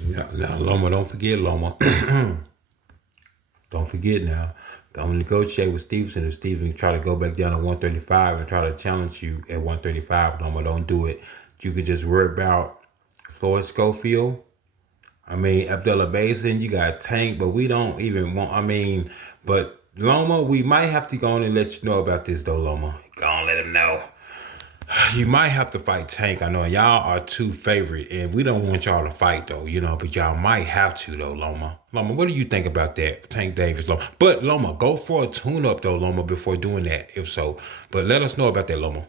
Now, Loma, don't forget, Loma. Don't forget now. I'm gonna negotiate with Stevenson. If Stevenson try to go back down to 135 and try to challenge you at 135, Loma, don't do it. You could just worry about Floyd Schofield. I mean, Abdullah Basin, you got Tank, but we don't even want, but Loma, we might have to go on and let you know about this though, Loma. Go on, let him know. You might have to fight Tank. I know y'all are two favorite, and we don't want y'all to fight though, but y'all might have to though, Loma. Loma, what do you think about that? Tank Davis, Loma. But Loma, go for a tune-up though, Loma, before doing that, if so. But let us know about that, Loma.